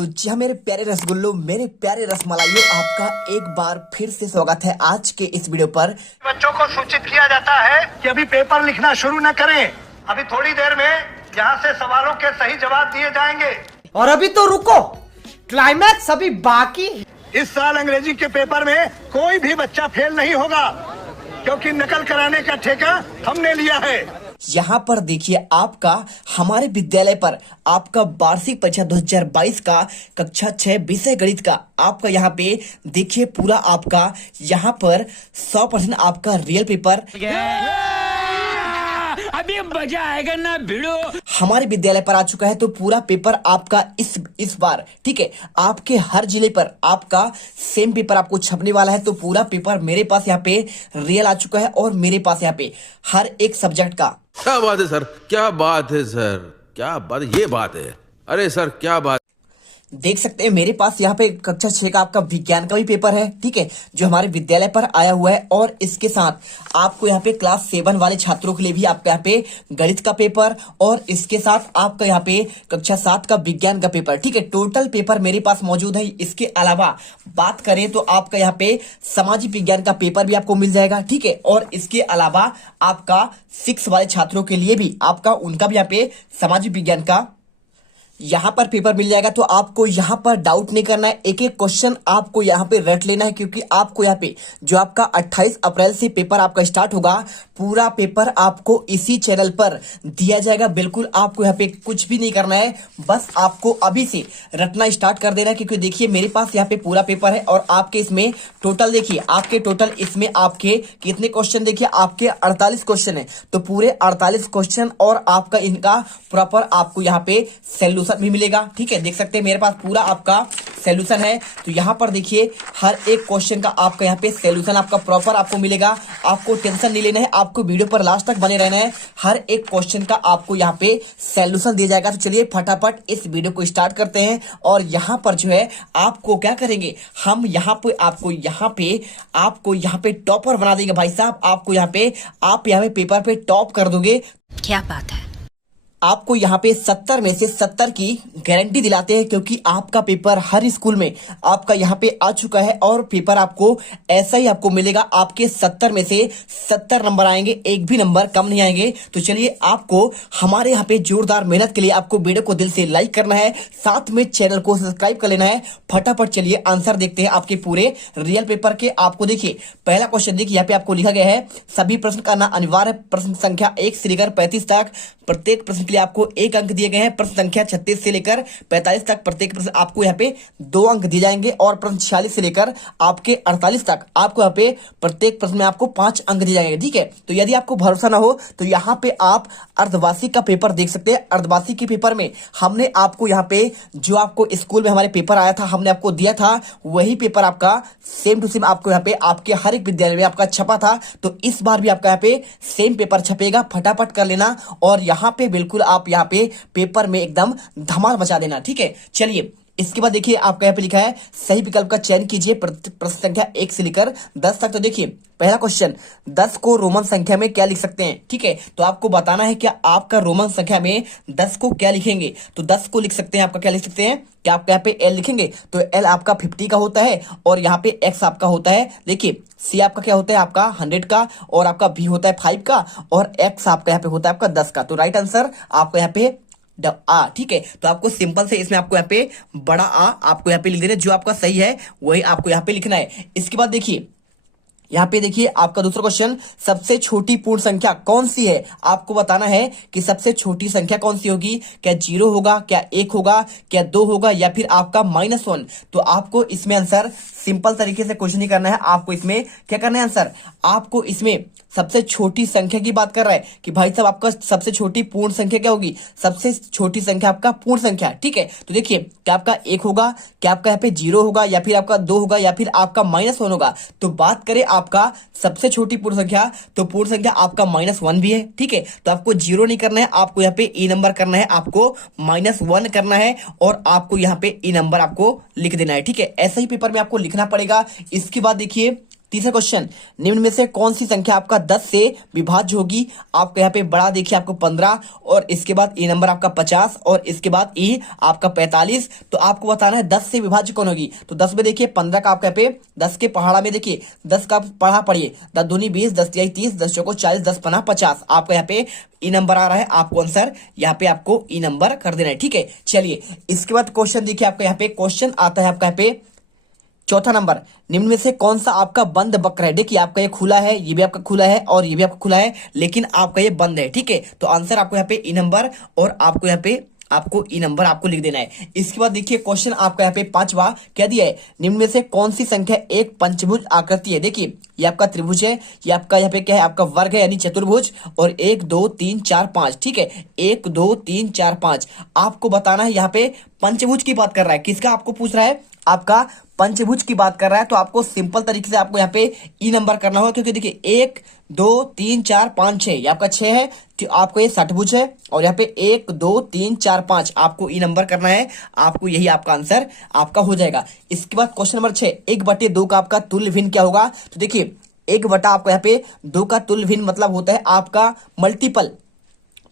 तो जी हाँ मेरे प्यारे रसगुल्लो, मेरे प्यारे रसमलाइयों, आपका एक बार फिर से स्वागत है आज के इस वीडियो पर। बच्चों को सूचित किया जाता है कि अभी पेपर लिखना शुरू न करें। अभी थोड़ी देर में यहाँ से सवालों के सही जवाब दिए जाएंगे। और अभी तो रुको, क्लाइमैक्स अभी बाकी। इस साल अंग्रेजी के पेपर में कोई भी बच्चा फेल नहीं होगा, क्योंकि नकल कराने का ठेका हमने लिया है। यहाँ पर देखिए आपका हमारे विद्यालय पर आपका वार्षिक परीक्षा 2022 का कक्षा 6 विषय गणित का आपका यहाँ पे देखिए पूरा आपका यहाँ पर 100% आपका रियल पेपर अभी मजा आएगा ना भिड़ो। हमारे विद्यालय पर आ चुका है। तो पूरा पेपर आपका इस बार ठीक है, आपके हर जिले पर आपका सेम पेपर आपको छपने वाला है। तो पूरा पेपर मेरे पास यहाँ पे रियल आ चुका है और मेरे पास यहाँ पे हर एक सब्जेक्ट का। क्या बात है सर, क्या बात है सर, क्या बात, ये बात है। अरे सर क्या बात। देख सकते हैं मेरे पास यहाँ पे कक्षा 6 का आपका विज्ञान का भी पेपर है, ठीक है, जो हमारे विद्यालय पर आया हुआ है। और इसके साथ आपको यहाँ पे क्लास 7 वाले छात्रों के लिए भी आपका यहाँ पे गणित का पेपर और इसके साथ आपका यहाँ पे कक्षा 7 का विज्ञान का पेपर, ठीक है। टोटल पेपर मेरे पास मौजूद है। इसके अलावा बात करें तो आपका यहाँ पे सामाजिक विज्ञान का पेपर भी आपको मिल जाएगा, ठीक है। और इसके अलावा आपका 6 वाले छात्रों के लिए भी आपका उनका भी यहाँ पे सामाजिक विज्ञान का यहाँ पर पेपर मिल जाएगा। तो आपको यहाँ पर डाउट नहीं करना है, एक एक क्वेश्चन आपको यहाँ पे रट लेना है, क्योंकि आपको यहाँ पे जो आपका 28 अप्रैल से पेपर आपका स्टार्ट होगा, पूरा पेपर आपको इसी चैनल पर दिया जाएगा। बिल्कुल आपको यहाँ पे कुछ भी नहीं करना है, बस आपको अभी से रटना स्टार्ट कर देना है। क्योंकि देखिए मेरे पास यहाँ पे पूरा पेपर है और आपके इसमें टोटल देखिए आपके टोटल इसमें आपके कितने क्वेश्चन, देखिए आपके 48 क्वेश्चन है। तो पूरे 48 क्वेश्चन और आपका इनका प्रॉपर आपको यहाँ पे सॉल्यूशन भी मिलेगा, ठीक है। देख सकते हैं मेरे पास पूरा आपका सॉल्यूशन है। तो यहाँ पर देखिए हर एक क्वेश्चन का आपका यहाँ पे सॉल्यूशन आपका प्रॉपर आपको मिलेगा। आपको टेंशन नहीं लेना है, आपको वीडियो पर लास्ट तक बने रहना है। हर एक क्वेश्चन का आपको यहाँ पे सॉल्यूशन दिया जाएगा। तो चलिए फटाफट इस वीडियो को स्टार्ट करते हैं। और यहाँ पर जो है आपको क्या करेंगे, हम यहाँ पे आपको यहाँ पे टॉपर बना देंगे भाई साहब। आपको यहाँ पे आप यहाँ पे पेपर पे टॉप कर दोगे। क्या बात है। आपको यहाँ पे 70 में से 70 की गारंटी दिलाते हैं, क्योंकि आपका पेपर हर स्कूल में आपका यहाँ पे आ चुका है और पेपर आपको ऐसा ही आपको मिलेगा। आपके 70 में से 70 नंबर आएंगे, एक भी नंबर कम नहीं आएंगे। तो चलिए आपको हमारे यहाँ पे जोरदार मेहनत के लिए आपको वीडियो को दिल से लाइक करना है, साथ में चैनल को सब्सक्राइब कर लेना है। फटाफट चलिए आंसर देखते हैं आपके पूरे रियल पेपर के। आपको देखिए पहला क्वेश्चन देखिए यहाँ पे आपको लिखा गया है, सभी प्रश्न करना अनिवार्य। प्रश्न संख्या 1 से लेकर 35 तक प्रत्येक प्रश्न के लिए आपको 1 अंक दिए गए हैं। प्रश्न संख्या 36 से लेकर 45 तक प्रत्येक प्रश्न आपको यहाँ पे 2 अंक दिए जाएंगे। और प्रश्न 46 से लेकर आपके 48 तक आपको यहाँ पे प्रत्येक प्रश्न में आपको 5 अंक दिए जाएंगे, ठीक है। तो यदि आपको भरोसा ना हो तो यहाँ पे आप अर्धवार्षिक का पेपर देख सकते हैं। अर्धवार्षिक के पेपर में हमने आपको यहाँ पे जो आपको स्कूल में हमारे पेपर आया था, हमने आपको दिया था, वही पेपर आपका सेम टू सेम आपको यहाँ पे आपके हर एक विद्यालय में आपका छपा था। तो इस बार भी आपका यहाँ पे सेम पेपर छपेगा, फटाफट कर लेना। और यहाँ पे बिल्कुल आप यहाँ पे पेपर में एकदम धमाल मचा देना, ठीक है। चलिए इसके बाद देखिए आपका यहाँ पे लिखा है, सही विकल्प का चयन कीजिए प्रश्न संख्या 1 से लेकर 10 तक। तो देखिए पहला क्वेश्चन, 10 को रोमन संख्या में क्या लिख सकते हैं, ठीक है। तो आपको बताना है कि आपका रोमन संख्या में 10 को क्या लिखेंगे। तो 10 को लिख सकते हैं, आपका क्या लिख सकते हैं, क्या आपका यहाँ पे एल लिखेंगे। तो एल आपका 50 का होता है और यहाँ पे एक्स आपका होता है, देखिए सी आपका क्या होता है, आपका 100 का, और आपका भी होता है 5 का, और एक्स आपका यहाँ पे होता है आपका 10 का। तो राइट आंसर आपका यहाँ पे आ, ठीक है। तो आपको सिंपल से इसमें आपको यहाँ पे बड़ा आ आपको यहाँ पे लिख देना, जो आपका सही है वही आपको यहाँ पे लिखना है। इसके बाद देखिए यहाँ पे देखिए आपका दूसरा क्वेश्चन, सबसे छोटी पूर्ण संख्या कौन सी है। आपको बताना है कि सबसे छोटी संख्या कौन सी होगी, क्या 0 होगा, क्या 1 होगा, क्या 2 होगा, या फिर आपका -1। तो आपको इसमें आंसर सिंपल तरीके से क्वेश्चन नहीं करना है, आपको इसमें क्या करना है, आंसर आपको इसमें सबसे छोटी संख्या की बात कर रहा है कि भाई साहब आपका सबसे छोटी पूर्ण संख्या क्या होगी, सबसे छोटी संख्या आपका पूर्ण संख्या, ठीक है। तो देखिए क्या आपका 1 होगा, क्या आपका यहाँ पे 0 होगा, या फिर आपका 2 होगा, या फिर आपका -1 होगा। तो बात करें आपका सबसे छोटी पूर्ण संख्या, तो पूर्ण संख्या आपका -1 भी है, ठीक है। तो आपको 0 नहीं करना है, आपको यहाँ पे ई नंबर करना है, आपको -1 करना है और आपको यहाँ पे ई नंबर आपको लिख देना है, ठीक है। ऐसा ही पेपर में आपको लिखना पड़ेगा। इसके बाद देखिए तीसरा क्वेश्चन, निम्न में से कौन सी संख्या आपका 10 से विभाज्य होगी? आपका यहाँ पे बड़ा देखिए आपको 15 और इसके बाद ई नंबर आपका 50 और इसके बाद ई आपका 45। तो आपको बताना है 10 से विभाज्य कौन होगी। तो 10 में देखिए 15 का आपका यहाँ पे 10 के पहाड़ा में देखिए 10 का पढ़ा पढ़िए 10 दूनी 20, 10 तिहाई 30, 10 चौको 40, 10 पन्ना 50। आपका यहाँ पे ई नंबर आ रहा है, आपको आंसर यहाँ पे आपको ई नंबर कर देना है। ठीक है, चलिए इसके बाद क्वेश्चन देखिए आपका यहाँ पे क्वेश्चन आता है आपका यहाँ पे चौथा नंबर, निम्न में से कौन सा आपका बंद वक्र है? देखिए आपका ये खुला है, ये भी आपका खुला है और ये भी आपका खुला है, लेकिन आपका ये बंद है। ठीक है, तो आंसर आपको यहाँ पे ई नंबर और आपको यहाँ पे आपको ई नंबर आपको लिख देना है। इसके बाद देखिए क्वेश्चन आपका यहाँ पे पांचवा क्या दिया है, निम्न में से कौन सी संख्या एक पंचभुज आकृति है? देखिए ये आपका त्रिभुज है, ये आपका यहाँ पे क्या है आपका वर्ग है यानी चतुर्भुज और 1 2 3 4 5। ठीक है, 1 2 3 4 5 आपको बताना है। यहाँ पे पंचभुज की बात कर रहा है, किसका आपको पूछ रहा है? आपका पंचभुज की बात कर रहा है। तो आपको सिंपल तरीके से आपको यहाँ पे ई नंबर करना होगा, क्योंकि देखिए 1 2 3 4 5 6 ये आपका 6 है, तो आपको ये षटभुज है और यहाँ पे 1 2 3 4 5 आपको ई नंबर करना है। आपको यही आपका आंसर आपका हो जाएगा। इसके बाद क्वेश्चन नंबर 6, 1/2 का आपका तुल्य भिन्न क्या होगा? तो देखिए 1 बटा आपको यहाँ पे 2 का तुल्य भिन्न मतलब होता है आपका मल्टीपल।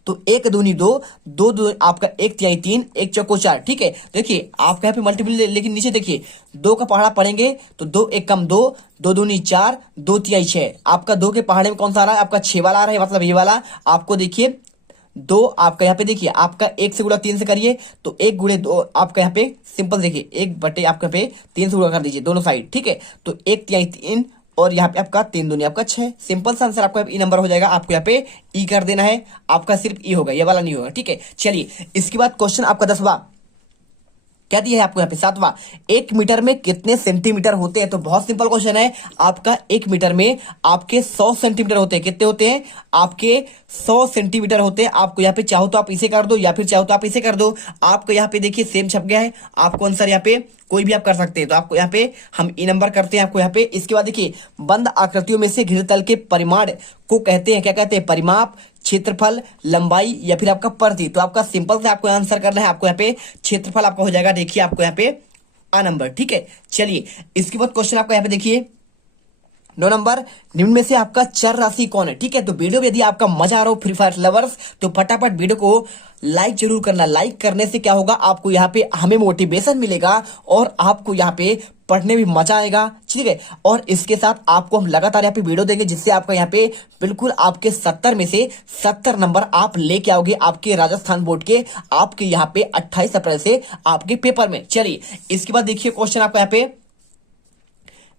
तो 1 दूनी 2, 2 दो आपका 1 तिहाई 3, 1 चौको 4। ठीक है, देखिए आपका यहाँ पे मल्टीपल, लेकिन नीचे देखिए 2 का पहाड़ा पढ़ेंगे तो 2 1 कम 2, 2 दूनी 4, 2 तिहाई 6। आपका 2 के पहाड़े में कौन सा आ रहा है? आपका 6 वाला आ रहा है, मतलब ये वाला। आपको देखिए 2 आपका यहाँ पे देखिए आपका 1 से गुणा 3 से करिए तो 1 गुणे 2 आपका यहाँ पे सिंपल देखिए 1 बटे आपका यहाँ पे 3 से गुणा कर दीजिए दोनों साइड। ठीक है, तो 1 तिहाई 3 और यहाँ पे आपका 3 दूनी आपका 6। सिंपल सा आंसर आपका ई नंबर हो जाएगा। आपको यहाँ पे ई कर देना है, आपका सिर्फ ई होगा, ये वाला नहीं होगा। ठीक है, चलिए इसके बाद क्वेश्चन आपका 10वां क्या दिया है आपको यहाँ पे 7वां, 1 मीटर में कितने सेंटीमीटर होते हैं? तो बहुत सिंपल क्वेश्चन है आपका। 1 मीटर में आपके 100 सेंटीमीटर होते हैं। कितने होते हैं? आपके 100 सेंटीमीटर होते हैं। आपको यहाँ पे चाहो तो आप इसे कर दो या फिर चाहो तो आप इसे कर दो। आपको यहाँ पे देखिए सेम छप गया है, आपको आंसर यहाँ पे कोई भी आप कर सकते हैं। तो आपको यहाँ पे हम ई नंबर करते हैं आपको यहाँ पे। इसके बाद देखिए बंद आकृतियों में से घिरतल के परिमाण को कहते हैं, क्या कहते हैं? परिमाप, क्षेत्रफल, लंबाई या फिर आपका परिधि। तो आपका सिंपल से आपको आंसर करना है। आपको यहाँ पे क्षेत्रफल आपका हो जाएगा, देखिए आपको यहाँ पे आ नंबर। ठीक है, चलिए इसके बाद क्वेश्चन आपका यहाँ पे देखिए 9 नंबर, निम्न में से आपका चर राशि कौन है? ठीक है, तो वीडियो में यदि आपका मजा आ रहा हो फ्री फायर लवर्स तो फटाफट वीडियो को लाइक जरूर करना। लाइक करने से क्या होगा, आपको यहाँ पे हमें मोटिवेशन मिलेगा और आपको यहाँ पे पढ़ने में मजा आएगा। ठीक है, और इसके साथ आपको हम लगातार यहाँ पे वीडियो देंगे, जिससे आपका यहाँ पे बिल्कुल आपके 70 में से 70 नंबर आप लेके आओगे आपके राजस्थान बोर्ड के, आपके यहाँ पे 28 अप्रैल से आपके पेपर में। चलिए इसके बाद देखिए क्वेश्चन आपका यहाँ पे,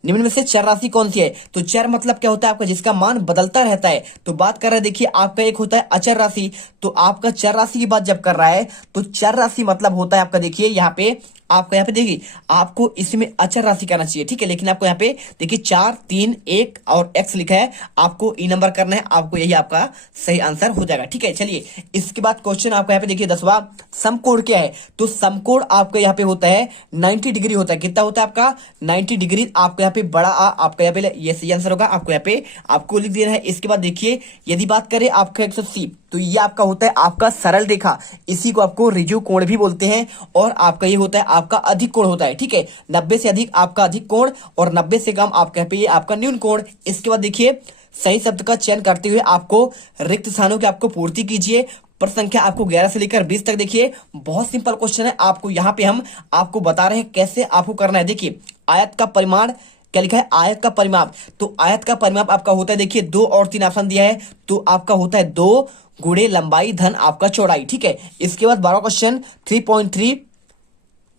निम्न में से चर राशि कौन सी है? तो चर मतलब क्या होता है आपका? जिसका मान बदलता रहता है। तो बात कर रहे हैं देखिए आपका एक होता है अचर राशि। तो आपका चर राशि की बात जब कर रहा है तो चर राशि मतलब होता है आपका देखिए यहाँ पे आपको यहाँ पे देखिए आपको इसमें अचर राशि करना चाहिए। ठीक है, लेकिन आपको यहाँ पे देखिए 4 3 1 और x लिखा है, आपको ई नंबर करना है। आपको यही आपका सही आंसर हो जाएगा। ठीक है, चलिए इसके बाद क्वेश्चन आपको यहाँ पे देखिए 10वां, समकोण क्या है? तो समकोण आपका यहाँ पे होता है 90 डिग्री होता है। कितना होता है आपका? 90 डिग्री। आपको यहाँ पे बड़ा आ आपका यहाँ पे ये सही आंसर होगा, आपको यहाँ पे आपको लिख देना है। इसके बाद देखिए यदि बात करें आपका 180 तो ये आपका होता है आपका सरल रेखा, इसी को आपको ऋजु कोण भी बोलते हैं। और आपका ये होता है आपका अधिक कोण होता है। ठीक है, 90 से अधिक आपका अधिक कोण और 90 से कम आपका पे ये आपका न्यून कोण। इसके बाद देखिए सही शब्द का चयन करते हुए आपको रिक्त स्थानों की आपको पूर्ति कीजिए। प्रश्न संख्या आपको 11 से लेकर 20 तक देखिए बहुत सिंपल क्वेश्चन है। आपको यहाँ पे हम आपको बता रहे हैं कैसे आपको करना है। देखिए आयत का परिमाण क्या लिखा है? आयत का परिमाप। तो आयत का परिमाप आपका होता है देखिए 2 और 3 ऑप्शन दिया है, तो आपका होता है 2 गुणे लंबाई धन आपका चौड़ाई। ठीक है, इसके बाद 12 क्वेश्चन 3.3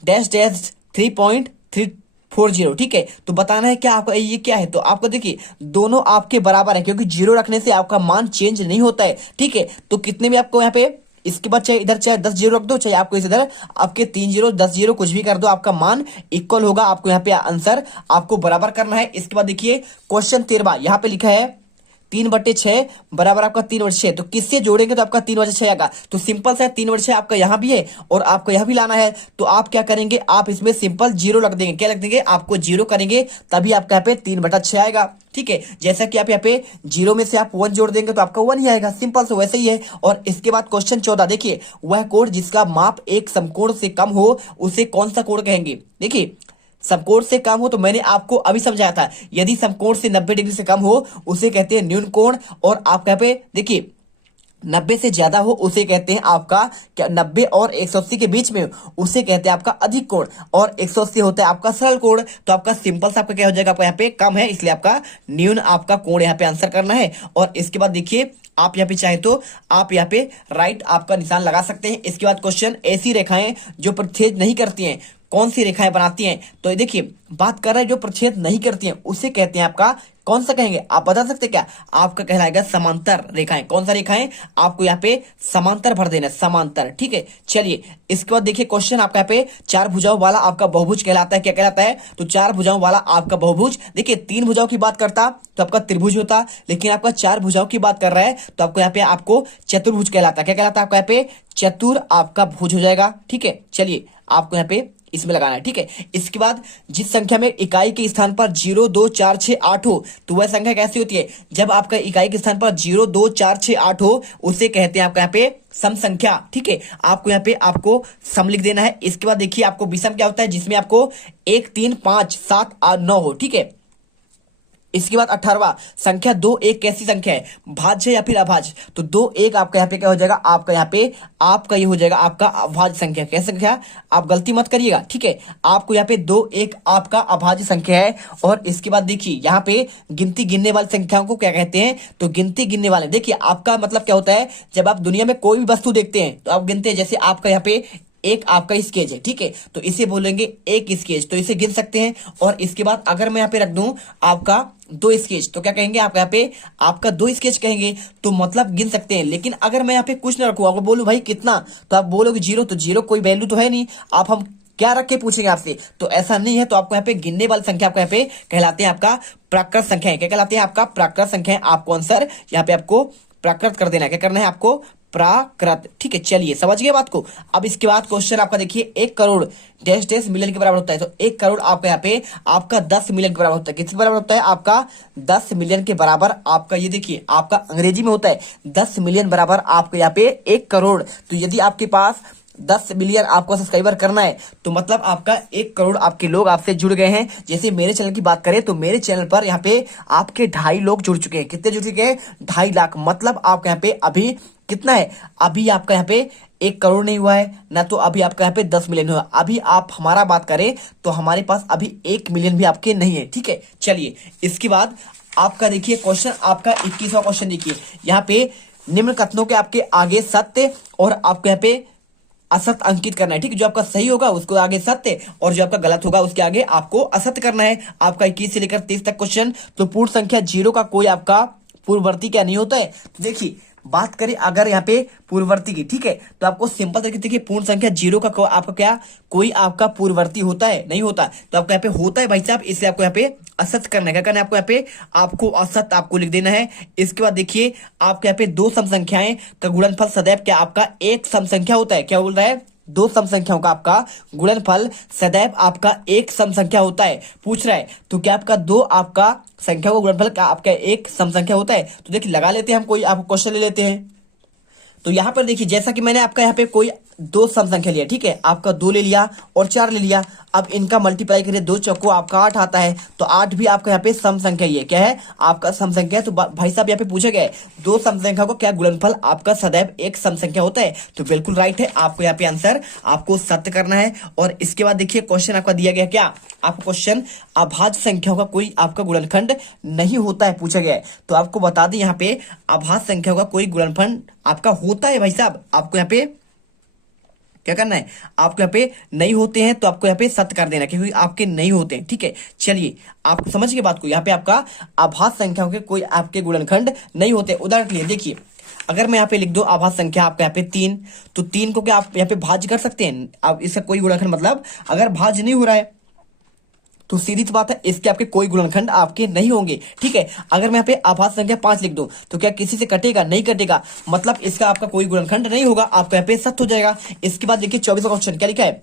डैश डैश 3.340। ठीक है, तो बताना है क्या आपका ये क्या है? तो आपको देखिए दोनों आपके बराबर है, क्योंकि 0 रखने से आपका मान चेंज नहीं होता है। ठीक है, तो कितने भी आपको यहाँ पे इसके बाद चाहे इधर चाहे 10 0 रख दो, चाहे आपको इधर आपके 3 0 10 0 कुछ भी कर दो, आपका मान इक्वल होगा। आपको यहाँ पे आंसर आपको बराबर करना है। इसके बाद देखिए क्वेश्चन 13 यहाँ पे लिखा है 3/6 बराबर आपका 3/6। तो किससे जोड़ेंगे तो आपका 3/6 आएगा। तो सिंपल सा 3/6 आपका यहाँ भी है और आपको यहाँ भी लाना है। तो आप क्या करेंगे, आप इसमें सिंपल 0 रख देंगे। क्या रख देंगे? आपको 0 करेंगे तभी आपका यहाँ पे 3/6 आएगा। ठीक है, जैसा कि आप यहाँ पे 0 में से आप 1 जोड़ देंगे तो आपका 1 ही आएगा। सिंपल से वैसे ही है। और इसके बाद क्वेश्चन 14 देखिए, वह कोण जिसका माप एक समकोण से कम हो उसे कौन सा कोण कहेंगे? देखिए समकोण से कम हो तो मैंने आपको अभी समझाया था, यदि समकोण से 90 डिग्री से कम हो उसे कहते हैं न्यून कोण, और आपका यहाँ पे देखिए 90 से ज्यादा हो उसे कहते हैं आपका क्या 90 और 180 के बीच में उसे कहते हैं आपका अधिक कोण, और 180 होता है आपका सरल कोण। तो आपका सिंपल सा आपका क्या हो जाएगा, आपका यहाँ पे कम है इसलिए आपका न्यून आपका कोण यहाँ पे आंसर करना है। और इसके बाद देखिए आप यहाँ पे चाहे तो आप यहाँ पे राइट आपका निशान लगा सकते हैं। इसके बाद क्वेश्चन, ऐसी रेखाएं जो प्रतिच्छेद नहीं करती हैं कौन सी रेखाएं बनाती हैं, तो देखिए बात कर रहे हैं जो प्रतिच्छेद नहीं करती हैं उसे कहते हैं आपका कौन सा कहेंगे, आप बता सकते क्या, आपका कहलाएगा समांतर रेखाएं। कौन सा रेखाएं, आपको यहाँ पे समांतर भर देना, समांतर, ठीक है। चलिए इसके बाद देखिए क्वेश्चन आपका यहाँ पे चार भुजाओं वाला आपका बहुभुज कहलाता है, क्या कहलाता है, तो चार भुजाओं वाला आपका बहुभुज। देखिए तीन भुजाओं की बात करता तो आपका त्रिभुज होता, लेकिन आपका चार भुजाओं की बात कर रहा है तो आपको यहाँ पे आपको चतुर्भुज कहलाता है। क्या कहलाता है आपका यहाँ पे, चतुर आपका भुज हो जाएगा, ठीक है। चलिए आपको यहाँ पे इसमें लगाना है, ठीक है। इसके बाद जिस संख्या में इकाई के स्थान पर 0, 2, 4, 6, 8 हो, तो वह संख्या कैसी होती है, जब आपका इकाई के स्थान पर 0, 2, 4, 6, 8 हो उसे कहते हैं आपका यहाँ पे सम संख्या, ठीक है। आपको यहाँ पे आपको सम लिख देना है। इसके बाद देखिए आपको विषम क्या होता है, जिसमें आपको 1, 3, 5, 7, 8, 9 हो, ठीक है। इसके बाद 18वां संख्या 2, 1 कैसी संख्या है, भाज्य या फिर अभाज्य, तो 2, 1 आपका यहाँ पे क्या हो जाएगा, आपका यहाँ पे आपका ये हो जाएगा आपका अभाज्य संख्या। कैसी संख्या, आप गलती मत करिएगा, ठीक है। आपको यहाँ पे 2, 1 आपका अभाज्य संख्या है। और इसके बाद देखिए यहाँ पे गिनती गिनने वाली संख्याओं को क्या कहते हैं, तो गिनती गिनने वाले, देखिए आपका मतलब क्या होता है, जब आप दुनिया में कोई भी वस्तु देखते हैं तो आप गिनते हैं, जैसे आपका यहाँ पे एक आपका स्केच है, ठीक है, तो इसे बोलेंगे एक स्केच, तो इसे गिन सकते हैं। और इसके बाद अगर मैं यहाँ पे रख दूं आपका 2 स्केच, तो क्या कहेंगे आप यहाँ पे आपका 2 स्केच कहेंगे, तो मतलब गिन सकते हैं। लेकिन अगर मैं यहाँ पे कुछ ना रखूं, अगर बोलूं भाई कितना, तो आप बोलोगे 0, तो 0 कोई वैल्यू तो है नहीं, आप हम क्या रख के पूछेंगे आपसे, तो ऐसा नहीं है। तो आपको यहाँ पे गिनने वाली संख्या आपको यहाँ पे कहलाते हैं आपका प्राकृत संख्या है। क्या कहलाते हैं, आपका प्राकृत संख्या है। आपको आंसर यहाँ पे आपको प्राकृत कर देना है, क्या करना है आपको, प्राकृत, ठीक है। चलिए समझ गए बात को। अब इसके बाद क्वेश्चन आपका देखिए 1 करोड़ डैश डैश मिलियन के बराबर होता है, तो 1 करोड़ आपका यहाँ पे आपका 10 मिलियन के बराबर होता है। किसके बराबर होता है, आपका 10 मिलियन के बराबर। आपका ये देखिए आपका अंग्रेजी में होता है 10 मिलियन बराबर आपको यहाँ पे 1 करोड़। तो यदि आपके पास 10 मिलियन आपको सब्सक्राइबर करना है, तो मतलब आपका 1 करोड़ आपके लोग आपसे जुड़ गए हैं। जैसे मेरे चैनल की बात करें तो मेरे चैनल पर यहाँ पे आपके 2.5 लोग जुड़ चुके हैं। कितने जुड़ चुके हैं, 2.5 लाख। मतलब आपका यहाँ पे अभी कितना है, अभी आपका यहाँ पे 1 करोड़ नहीं हुआ है ना, तो अभी आपका यहाँ पे 10 मिलियन हुआ। अभी आप हमारा बात करें तो हमारे पास अभी 1 मिलियन भी आपके नहीं है, ठीक है। चलिए इसके बाद आपका देखिए क्वेश्चन आपका 21वां क्वेश्चन देखिए, यहाँ पे निम्न कथनों के आपके आगे सत्य और आपके यहाँ पे असत्य अंकित करना है, ठीक है। जो आपका सही होगा उसको आगे सत्य, और जो आपका गलत होगा उसके आगे आपको असत्य करना है। आपका 21 से लेकर 30 तक क्वेश्चन। तो पूर्ण संख्या 0 का कोई आपका पूर्ववर्ती क्या नहीं होता है, तो देखिए बात करें अगर यहाँ पे पूर्ववर्ती की, ठीक है, तो आपको सिंपल तरीके देखिए पूर्ण संख्या 0 का आपका क्या कोई आपका पूर्ववर्ती होता है, नहीं होता। तो आपको यहाँ पे होता है भाई साहब, इसलिए आपको यहाँ पे असत्य करना है। क्या करना है आपको यहाँ पे, आपको असत्य आपको लिख देना है। इसके बाद देखिए आपके यहाँ पे 2 सम संख्याएं का गुणनफल सदैव क्या आपका एक सम संख्या होता है। क्या बोल रहा है, 2 सम संख्याओं का आपका गुणनफल सदैव आपका एक सम संख्या होता है, पूछ रहा है। तो क्या आपका 2 आपका संख्या को गुणनफल का आपका एक सम संख्या होता है। तो देखिए लगा लेते हैं हम, कोई आपको क्वेश्चन ले लेते हैं। तो यहाँ पर देखिए जैसा कि मैंने आपका यहाँ पे कोई 2 सम संख्या लिया, ठीक है, आपका 2 ले लिया और 4 ले लिया। अब इनका मल्टीप्लाई करें 2 चौको आपका 8 आता है, तो 8 भी आपका यहाँ पे सम संख्या ही है। क्या है, आपका सम संख्या है। तो भाई साहब यहाँ पे पूछा गया है 2 सम संख्या को क्या गुणनफल आपका सदैव एक सम संख्या होता है, तो बिल्कुल राइट है। आपको यहाँ पे आंसर आपको सत्य करना है। और इसके बाद देखिए क्वेश्चन आपका दिया गया, क्या आपको क्वेश्चन अभाज्य संख्याओं का कोई आपका गुणनखंड नहीं होता है पूछा गया है। तो आपको बता दें यहाँ पे अभाज्य संख्याओं का कोई गुणनखंड आपका होता है भाई साहब। आपको यहाँ पे क्या करना है, आपको यहाँ पे नहीं होते हैं तो आपको यहाँ पे सत्य कर देना, क्योंकि आपके नहीं होते हैं, ठीक है। चलिए आप समझ गए बात को। यहाँ पे आपका अभाज्य संख्याओं के कोई आपके गुणनखंड नहीं होते। उदाहरण के लिए देखिए अगर मैं यहाँ पे लिख दूं आभाज्य संख्या आपका यहाँ पे 3, तो 3 को क्या आप यहाँ पे भाज्य कर सकते हैं। अब इसका कोई गुणनखंड मतलब अगर भाज्य नहीं हो रहा है तो सीधी सी बात है इसके आपके कोई गुणनखंड आपके नहीं होंगे, ठीक है। अगर मैं यहाँ पे आभाज्य संख्या 5 लिख दूं तो क्या किसी से कटेगा, नहीं कटेगा, मतलब इसका आपका कोई गुणनखंड नहीं होगा, आपका यहाँ पे सत्य हो जाएगा। इसके बाद देखिए 24वां क्वेश्चन क्या लिखा है,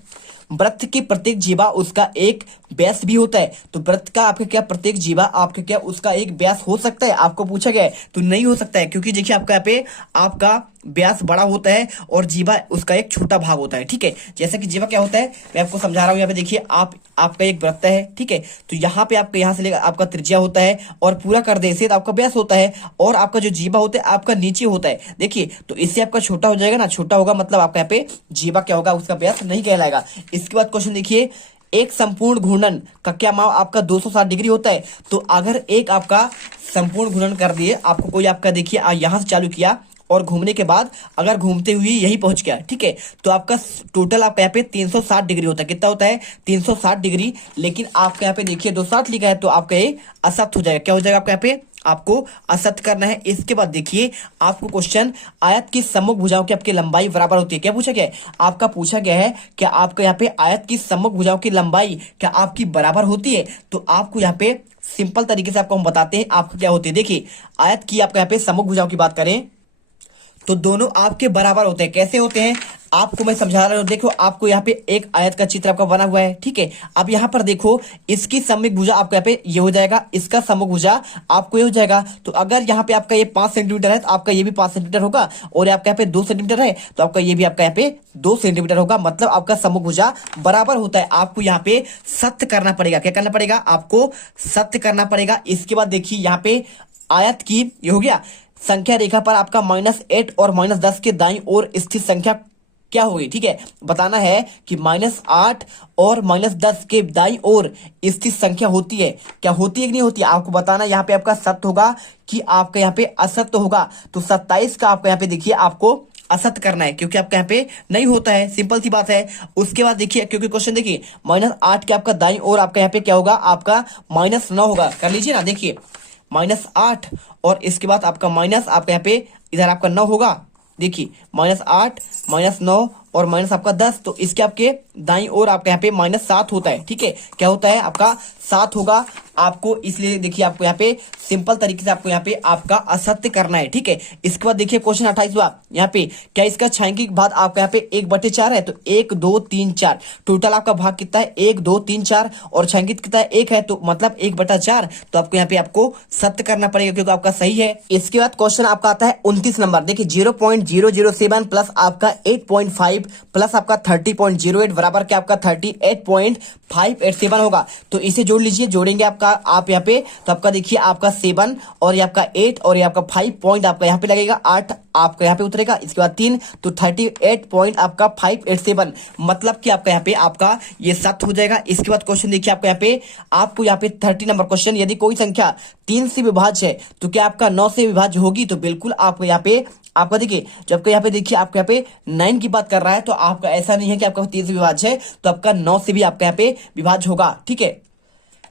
वृत्त की प्रत्येक जीवा उसका एक व्यास भी होता है। तो वृत्त का आपके क्या प्रत्येक जीवा आपके क्या उसका एक व्यास हो सकता है, आपको पूछा गया है। तो नहीं हो सकता है, क्योंकि देखिए आपका यहाँ पे आपका व्यास बड़ा होता है और जीवा उसका एक छोटा भाग होता है। ठीक है, जैसे कि जीवा क्या होता है मैं आपको समझा रहा हूँ। यहाँ पे देखिए आपका एक वृत्त है। ठीक है, तो यहाँ पे आपका यहाँ से लेकर आपका त्रिज्या होता है और पूरा कर दे इसे तो आपका व्यास होता है और आपका जो जीवा होता है आपका नीचे होता है। देखिए तो इससे आपका छोटा हो जाएगा ना, छोटा होगा मतलब आपका यहाँ पे जीवा क्या होगा उसका व्यास नहीं कहलाएगा। इसके बाद क्वेश्चन देखिए, एक संपूर्ण घूर्णन का क्या मान आपका 260 डिग्री होता है। तो अगर एक आपका संपूर्ण घूर्णन कर दिए, आपको कोई आपका देखिए यहाँ से चालू किया और घूमने के बाद अगर घूमते हुए यही पहुंच गया, ठीक है, तो आपका टोटल आपका यहाँ पे 360 डिग्री होता है। कितना होता है 360 डिग्री। लेकिन आपके यहाँ पे देखिए 260 लिखा है तो आपका ये असत हो जाएगा। क्या हो जाएगा आपका यहाँ पे आपको असत करना है। इसके बाद देखिए आपको क्वेश्चन, आयत की सम्मुख भुजाओं की आपकी लंबाई बराबर होती है। क्या पूछा गया है आपका, पूछा गया है क्या आपका यहाँ पे आयत की सम्मुख भुजाओं की लंबाई क्या आपकी बराबर होती है। तो आपको यहाँ पे सिंपल तरीके से आपको हम बताते हैं आपको क्या होती है। देखिए आयत की आपका यहाँ पे सम्मुख भुजाओं की बात करें तो दोनों आपके बराबर होते हैं। कैसे होते हैं आपको मैं समझा रहा हूं। देखो आपको यहाँ पे एक आयत का चित्र आपका बना हुआ है। ठीक है, अब यहाँ पर देखो इसकी सम्मुख भुजा आपका यहाँ पे ये हो जाएगा, इसका सम्मुख भुजा आपको ये हो जाएगा। तो अगर यहाँ पे आपका ये 5 सेंटीमीटर है तो आपका ये भी 5 सेंटीमीटर होगा और आपका यहाँ पे 2 सेंटीमीटर है तो आपका ये भी आपका यहाँ पे 2 सेंटीमीटर होगा। मतलब आपका सम्मुख भुजा बराबर होता है। आपको यहाँ पे सत्य करना पड़ेगा। क्या करना पड़ेगा आपको सत्य करना पड़ेगा। इसके बाद देखिए यहाँ पे आयत की ये हो गया, संख्या रेखा पर आपका -8 और -10 के दाईं ओर स्थित संख्या क्या होगी। ठीक है, बताना है कि -8 और -10 के दाईं ओर स्थित संख्या होती है, क्या होती है कि नहीं होती है आपको बताना। यहाँ पे आपका सत्य होगा कि आपका यहाँ पे असत्य होगा। तो 27 का आपका यहाँ पे देखिए आपको असत्य करना है क्योंकि आपका यहाँ पे नहीं होता है, सिंपल सी बात है। उसके बाद देखिए क्योंकि क्वेश्चन देखिए -8 के आपका दाईं ओर आपका यहाँ पे क्या होगा आपका -9 होगा। कर लीजिए ना, देखिए -8 और इसके बाद आपका माइनस आपका यहाँ पे इधर आपका 9 होगा। देखिए -8 -9 और माइनस आपका 10, तो इसके आपके दाईं ओर आपका यहाँ पे -7 होता है। ठीक है, क्या होता है आपका 7 होगा आपको। इसलिए देखिए आपको यहाँ पे सिंपल तरीके से आपको यहाँ पे आपका असत्य करना है। ठीक है, इसके बाद देखिए क्वेश्चन 28वां, यहाँ पे क्या इसका छायांकित भाग आपका यहाँ पे 1/4 है। तो 1 2 3 4 टोटल आपका भाग कितना है 1 2 3 4 और छायांकित कितना है 1 है तो मतलब 1/4। तो आपको यहाँ पे आपको सत्य करना पड़ेगा क्योंकि आपका सही है। इसके बाद क्वेश्चन आपका आता है 29 नंबर। देखिए 0.007 प्लस आपका 8.5 प्लस आपका 30.08 बराबर क्या आपका 38.587 होगा। तो इसे जोड़ लीजिए, जोड़ेंगे आपका आप यहाँ पे तो आपका देखिए आपका 7 और ये आपका 8 और ये आपका 5 पॉइंट आपका यहाँ पे लगेगा 8 आपका यहाँ पे उतरेगा। इसके बाद 3 तो 38 पॉइंट आपका 587 मतलब कि आपका यहाँ पे आपका ये 7 हो जाएगा। इसके बाद क्वेश्चन देखिए आपका यहाँ पे आपको यहाँ पे 30 नंबर क्वेश्चन, यदि कोई संख्या 3 से विभाज्य है तो क्या आपका 9 से विभाज्य होगी। तो बिल्कुल आपको यहाँ पे आपका देखिए जब यहाँ पे देखिए आपके यहाँ पे 9 की बात कर रहा है तो आपका ऐसा नहीं है कि आपका 3 से विभाज्य है तो आपका 9 से भी आपका यहाँ पे विभाज्य होगा।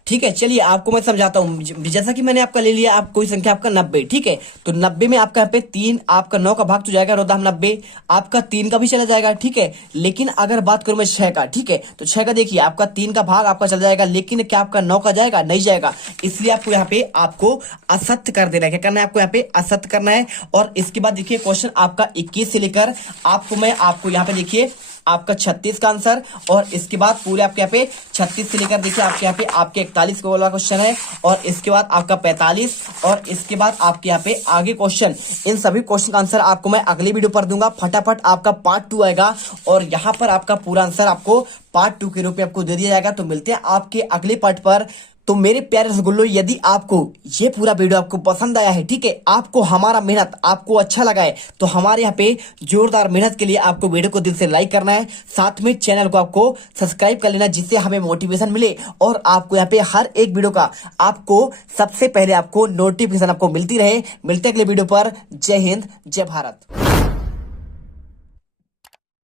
ठीक है, चलिए आपको मैं समझाता हूँ। जैसा कि मैंने आपका ले लिया आप कोई संख्या आपका 90, ठीक है, तो 90 में आपका यहाँ पे 3 आपका 9 का भाग तो जाएगा 90 आपका 3 का भी चला जाएगा। ठीक है, लेकिन अगर बात करूं मैं 6 का, ठीक है, तो 6 का देखिए आपका 3 का भाग आपका चला जाएगा लेकिन क्या आपका 9 का जाएगा, नहीं जाएगा। इसलिए आपको यहाँ पे आपको असत्य कर देना है। क्या करना है आपको यहाँ पे असत्य करना है। और इसके बाद देखिए क्वेश्चन आपका 21 से लेकर आपको यहाँ पे देखिए आपका 36 का आंसर और इसके बाद पूरे आपके यहाँ पे 36 से लेकर देखिए आपके यहाँ पे आपके 41 का वाला क्वेश्चन है और इसके बाद आपका 45 और इसके बाद आपके यहाँ पे आगे क्वेश्चन। इन सभी क्वेश्चन का आंसर आपको मैं अगली वीडियो पर दूंगा। फटाफट आपका पार्ट 2 आएगा और यहाँ पर आपका पूरा आंसर आपको पार्ट 2 के रूप में आपको दे दिया जाएगा। तो मिलते हैं आपके अगले पार्ट पर। तो मेरे प्यारे रसगुल्लो, यदि आपको ये पूरा वीडियो आपको पसंद आया है, ठीक है, आपको हमारा मेहनत आपको अच्छा लगा है तो हमारे यहाँ पे जोरदार मेहनत के लिए आपको वीडियो को दिल से लाइक करना है, साथ में चैनल को आपको सब्सक्राइब कर लेना जिससे हमें मोटिवेशन मिले और आपको यहाँ पे हर एक वीडियो का आपको सबसे पहले आपको नोटिफिकेशन आपको मिलती रहे। मिलते अगले वीडियो पर। जय हिंद, जय भारत।